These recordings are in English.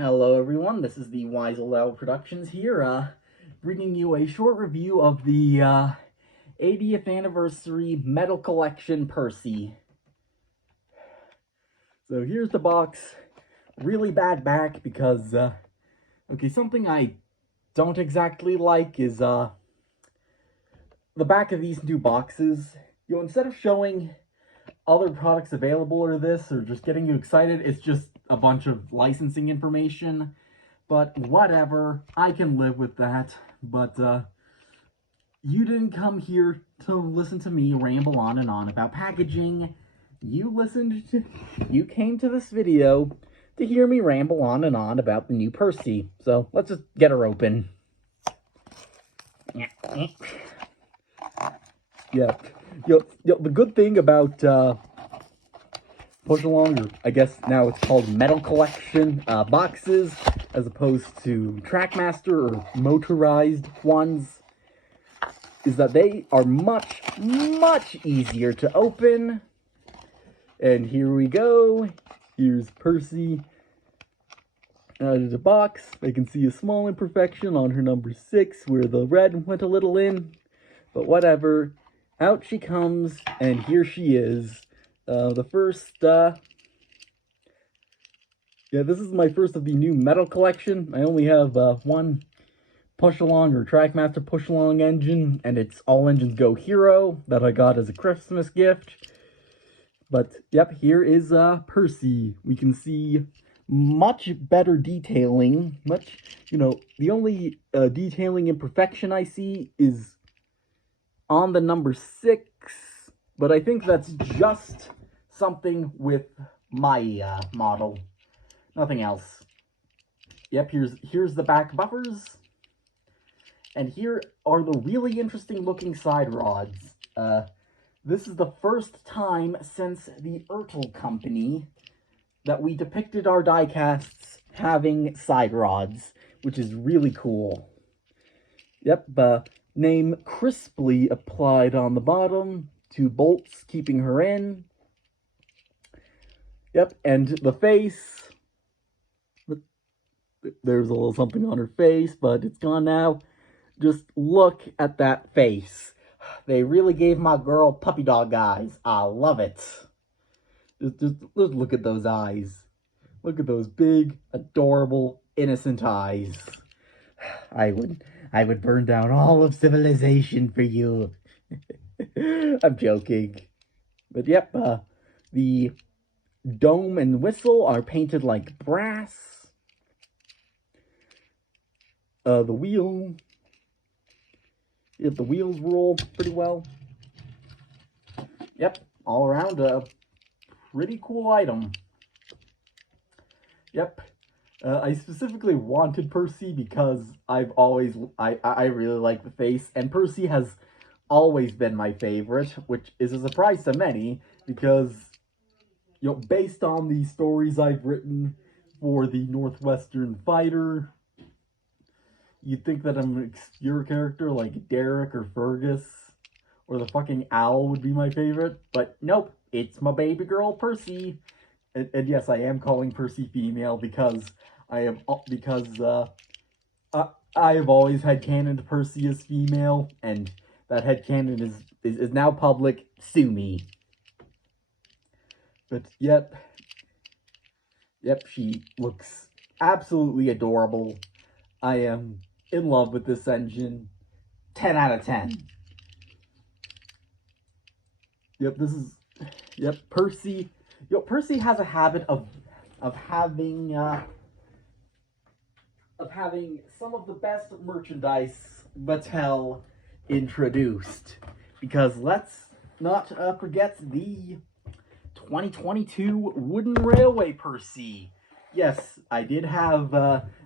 Hello everyone, this is the Wise Old Productions here, bringing you a short review of the 80th anniversary metal collection Percy. So here's the box. Really bad back because, okay, something I don't exactly like is the back of these new boxes. Instead of showing other products available or this, or just getting you excited, it's just a bunch of licensing information. But whatever, I can live with that. But you didn't come here to listen to me ramble on and on about packaging. You came to this video to hear me ramble on and on about the new Percy. So let's just get her open. Yeah, the good thing about push along, or I guess now it's called metal collection boxes, as opposed to Trackmaster or motorized ones, is that they are much easier to open. And here we go. Here's Percy out of the box. I can see a small imperfection on her number 6 where the red went a little in, but whatever. Out she comes, and here she is. The first, yeah, this is my first of the new metal collection. I only have one push-along or Trackmaster push-along engine, and it's All Engines Go Hero that I got as a Christmas gift. But, yep, here is Percy. We can see much better detailing. The only detailing imperfection I see is on the number 6, but I think that's just something with my model. Nothing else. Yep, here's the back buffers. And here are the really interesting looking side rods. This is the first time since the Ertl company that we depicted our diecasts having side rods, which is really cool. Yep, name crisply applied on the bottom, 2 bolts keeping her in. Yep, and the face. There's a little something on her face, but it's gone now. Just look at that face. They really gave my girl puppy dog eyes. I love it. Just look at those eyes. Look at those big, adorable, innocent eyes. I would burn down all of civilization for you. I'm joking. But yep, the dome and whistle are painted like brass. The wheel. Yep, the wheels roll pretty well. Yep, all around a pretty cool item. Yep. I specifically wanted Percy because I really like the face, and Percy has always been my favorite, which is a surprise to many because, based on the stories I've written for the Northwestern Fighter, you'd think that an obscure character like Derek or Fergus or the fucking Owl would be my favorite, but nope, it's my baby girl Percy. And yes, I am calling Percy female because I have always had canon Percy as female, and that headcanon is now public. Sue me. But yep, she looks absolutely adorable. I am in love with this engine. 10 out of 10. Yep, Percy. Percy has a habit of having some of the best merchandise Mattel introduced. Because let's not forget the 2022 Wooden Railway Percy. Yes, I did have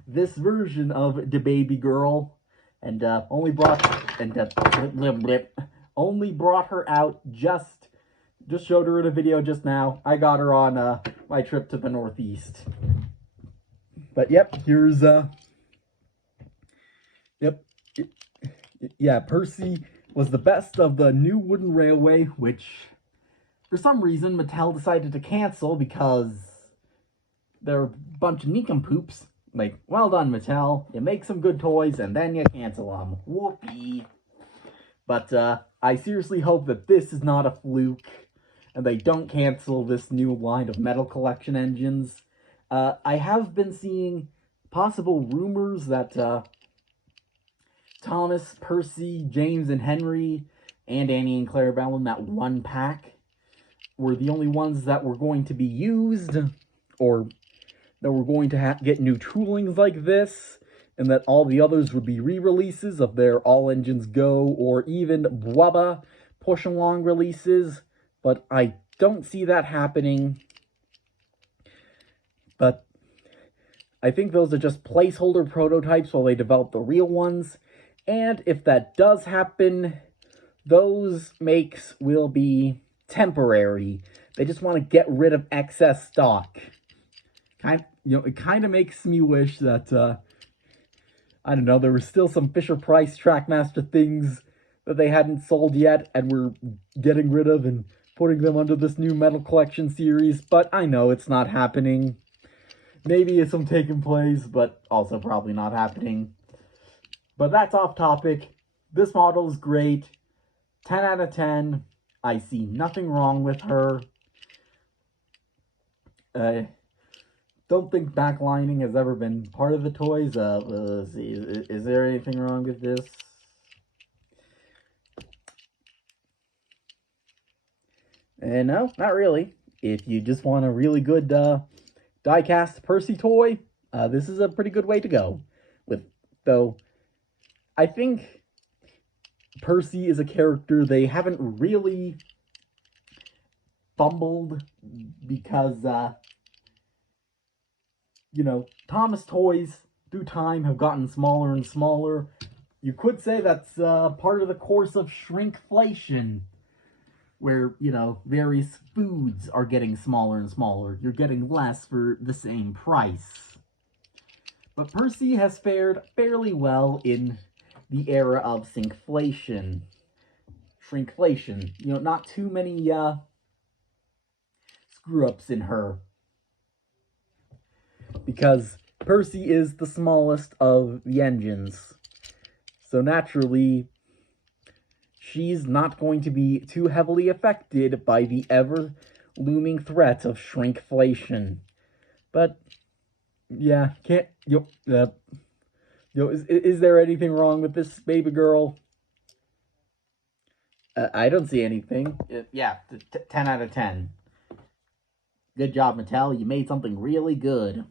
this version of the baby girl, and only brought her out just showed her in a video just now. I got her on my trip to the Northeast. But yep, here's Percy was the best of the new Wooden Railway, which for some reason Mattel decided to cancel because they're a bunch of nincompoops. Like, well done, Mattel. You make some good toys and then you cancel them. Whoopee. But I seriously hope that this is not a fluke and they don't cancel this new line of metal collection engines. I have been seeing possible rumors that Thomas, Percy, James, and Henry, and Annie and Clarabelle in that one pack were the only ones that were going to be used, or that were going to get new toolings like this, and that all the others would be re-releases of their All Engines Go or even Bwaba push-along releases, but I don't see that happening. But I think those are just placeholder prototypes while they develop the real ones, and if that does happen, those makes will be temporary. They just want to get rid of excess stock. It kind of makes me wish that, I don't know, there were still some Fisher-Price Trackmaster things that they hadn't sold yet and were getting rid of and putting them under this new Metal Collection series, but I know it's not happening. Maybe it's some taking place, but also probably not happening. But that's off topic. This model is great. 10 out of 10. I see nothing wrong with her. Don't think backlining has ever been part of the toys. Let's see. Is there anything wrong with this? No, not really. If you just want a really good die-cast Percy toy, this is a pretty good way to go. Though, I think Percy is a character they haven't really fumbled because, Thomas toys, through time, have gotten smaller and smaller. You could say that's part of the course of shrinkflation, where, various foods are getting smaller and smaller. You're getting less for the same price. But Percy has fared fairly well in the era of shrinkflation. Not too many screw-ups in her. Because Percy is the smallest of the engines. So naturally, she's not going to be too heavily affected by the ever-looming threat of shrinkflation. But, yeah, is there anything wrong with this baby girl? I don't see anything. 10 out of 10. Good job, Mattel. You made something really good.